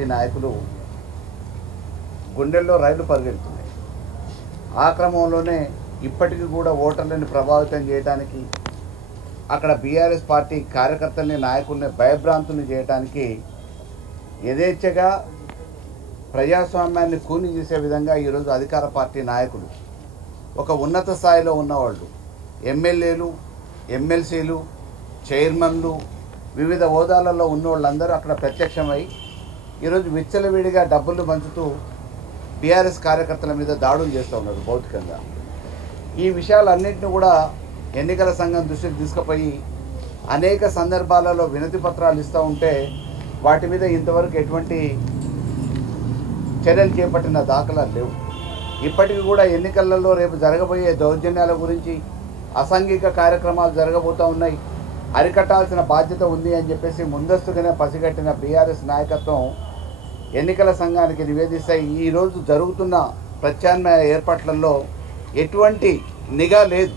Party నాయకులు గుండెల్లో రైలు పరిగెడుతున్నాయి. ఆ క్రమంలోనే ఇప్పటికీ కూడా ఓటర్లను ప్రభావితం చేయడానికి, అక్కడ బీఆర్ఎస్ పార్టీ కార్యకర్తల్ని నాయకుల్ని భయభ్రాంతుల్ని చేయడానికి యథేచ్ఛగా ప్రజాస్వామ్యాన్ని కూని చేసే విధంగా ఈరోజు అధికార పార్టీ నాయకులు, ఒక ఉన్నత స్థాయిలో ఉన్నవాళ్ళు, ఎమ్మెల్యేలు, ఎమ్మెల్సీలు, చైర్మన్లు, వివిధ హోదాలలో ఉన్న వాళ్ళందరూ అక్కడ ప్రత్యక్షమై ఈరోజు విచ్చలవిడిగా డబ్బులు పంచుతూ బీఆర్ఎస్ కార్యకర్తల మీద దాడులు చేస్తూ ఉన్నారు భౌతికంగా. ఈ విషయాలన్నింటినీ కూడా ఎన్నికల సంఘం దృష్టికి తీసుకుపోయి అనేక సందర్భాలలో వినతి పత్రాలు ఇస్తూ ఉంటే వాటి మీద ఇంతవరకు ఎటువంటి చర్యలు చేపట్టిన దాఖలాలు లేవు. ఇప్పటికీ కూడా ఎన్నికలలో రేపు జరగబోయే దౌర్జన్యాల గురించి, అసాంఘిక కార్యక్రమాలు జరగబోతూ ఉన్నాయి, అరికట్టాల్సిన బాధ్యత ఉంది అని చెప్పేసి ముందస్తుగానే పసిగట్టిన బీఆర్ఎస్ నాయకత్వం ఎన్నికల సంఘానికి నివేదిస్తాయి. ఈరోజు జరుగుతున్న ప్రత్యామ్నాయ ఏర్పాట్లలో ఎటువంటి నిఘా లేదు.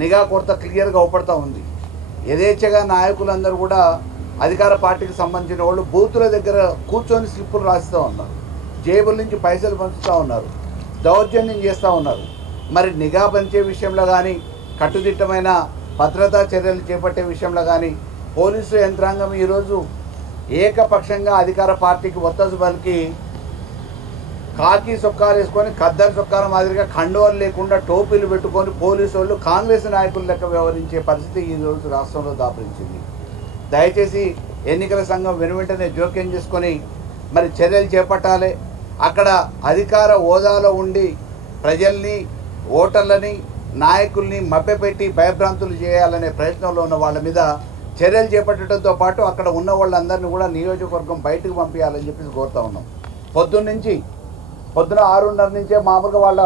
నిఘా కొరత క్లియర్గా అవపడుతూ ఉంది. యథేచ్ఛగా నాయకులందరూ కూడా అధికార పార్టీకి సంబంధించిన వాళ్ళు బూతుల దగ్గర కూర్చొని స్లిప్పులు రాస్తూ ఉన్నారు, జేబుల నుంచి పైసలు పంచుతూ ఉన్నారు, దౌర్జన్యం చేస్తూ ఉన్నారు. మరి నిఘా పంచే విషయంలో కానీ, కట్టుదిట్టమైన భద్రతా చర్యలు చేపట్టే విషయంలో కానీ పోలీసు యంత్రాంగం ఈరోజు ఏకపక్షంగా అధికార పార్టీకి ఒత్తాసు పలికి కాకి సొక్కాలు వేసుకొని ఖద్దరు సొక్కాల మాదిరిగా కండువాలు లేకుండా టోపీలు పెట్టుకొని పోలీసు వాళ్ళు కాంగ్రెస్ నాయకుల లెక్క వ్యవహరించే పరిస్థితి ఈరోజు రాష్ట్రంలో దాపురించింది. దయచేసి ఎన్నికల సంఘం వెనువెంటనే జోక్యం చేసుకొని మరి చర్యలు చేపట్టాలి. అక్కడ అధికార హోదాలో ఉండి ప్రజల్ని, ఓటర్లని, నాయకుల్ని మభ్యపెట్టి భయభ్రాంతులు చేయాలనే ప్రయత్నంలో ఉన్న వాళ్ళ మీద చర్యలు చేపట్టడంతో పాటు అక్కడ ఉన్న వాళ్ళందరినీ కూడా నియోజకవర్గం బయటకు పంపించాలని చెప్పేసి కోరుతా ఉన్నాం. పొద్దున 6:30 నుంచే మామూలుగా వాళ్ళ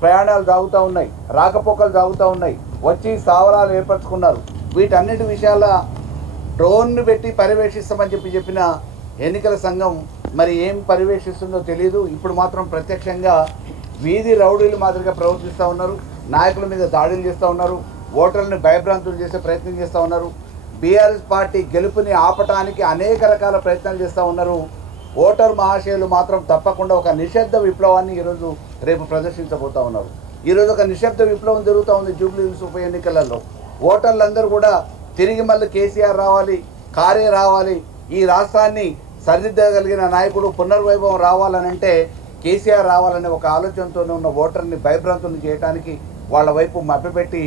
ప్రయాణాలు సాగుతూ ఉన్నాయి, రాకపోకలు సాగుతూ ఉన్నాయి, వచ్చి స్థావరాలు ఏర్పరచుకున్నారు. వీటన్నిటి విషయాల డ్రోన్ను పెట్టి పర్యవేక్షిస్తామని చెప్పిన ఎన్నికల సంఘం మరి ఏం పర్యవేక్షిస్తుందో తెలియదు. ఇప్పుడు మాత్రం ప్రత్యక్షంగా వీధి రౌడీలు మాదిరిగా ప్రవర్తిస్తూ ఉన్నారు, నాయకుల మీద దాడులు చేస్తూ ఉన్నారు, ఓటర్లను భయభ్రాంతులు చేసే ప్రయత్నం చేస్తూ ఉన్నారు. బీఆర్ఎస్ పార్టీ గెలుపుని ఆపటానికి అనేక రకాల ప్రయత్నాలు చేస్తూ ఉన్నారు. ఓటర్ మహాశయులు మాత్రం తప్పకుండా ఒక నిశ్శబ్ద విప్లవాన్ని ఈరోజు రేపు ప్రదర్శించబోతూ ఉన్నారు. ఈరోజు ఒక నిశ్శబ్ద విప్లవం జరుగుతూ ఉంది జూబ్లీ హిల్స్ ఉప ఎన్నికలలో. ఓటర్లందరూ కూడా తిరిగి మళ్ళీ కేసీఆర్ రావాలి, కారే రావాలి, ఈ రాష్ట్రాన్ని సరిదిద్దగలిగిన నాయకుడు పునర్వైభవం రావాలనంటే కేసీఆర్ రావాలనే ఒక ఆలోచనతోనే ఉన్న ఓటర్ని భయభ్రాంతులు చేయడానికి వాళ్ళ వైపు మభ్యపెట్టి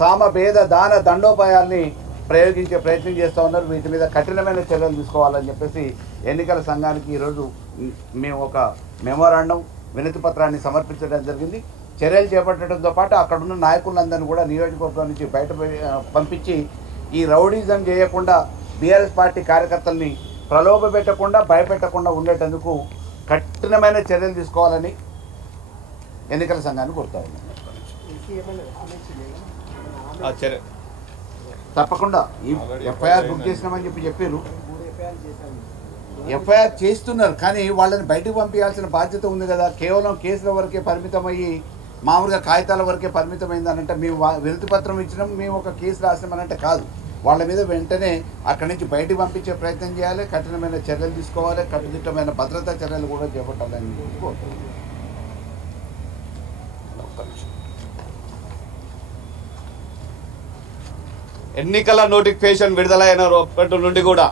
సామభేద దాన దండోపాయాల్ని ప్రయోగించే ప్రయత్నం చేస్తూ ఉన్నారు. వీటి మీద కఠినమైన చర్యలు తీసుకోవాలని చెప్పేసి ఎన్నికల సంఘానికి ఈరోజు మేము ఒక మెమోరాండం, వినతి పత్రాన్ని సమర్పించడం జరిగింది. చర్యలు చేపట్టడంతో పాటు అక్కడున్న నాయకులందరినీ కూడా నియోజకవర్గం నుంచి బయట పంపించి ఈ రౌడీజం చేయకుండా బీఆర్ఎస్ పార్టీ కార్యకర్తల్ని ప్రలోభ పెట్టకుండా, భయపెట్టకుండా ఉండేటందుకు కఠినమైన చర్యలు తీసుకోవాలని ఎన్నికల సంఘాన్ని కోరుతా ఉన్నాం. తప్పకుండా ఈ ఎఫ్ఐఆర్ బుక్ చేసినామని చెప్పారు. ఎఫ్ఐఆర్ చేస్తున్నారు, కానీ వాళ్ళని బయటకు పంపించాల్సిన బాధ్యత ఉంది కదా. కేవలం కేసుల వరకే పరిమితమయ్యి, మామూలుగా కాగితాల వరకే పరిమితమైందనంటే మేము వినతి పత్రం ఇచ్చినాం, మేము ఒక కేసు రాసినామనంటే కాదు. వాళ్ళ మీద వెంటనే అక్కడి నుంచి బయటకు పంపించే ప్రయత్నం చేయాలి, కఠినమైన చర్యలు తీసుకోవాలి, కట్టుదిట్టమైన భద్రతా చర్యలు కూడా చేపట్టాలని కోరుతున్నాం. ఎన్నికల నోటిఫికేషన్ విడుదలైన రోజు నుండి కూడా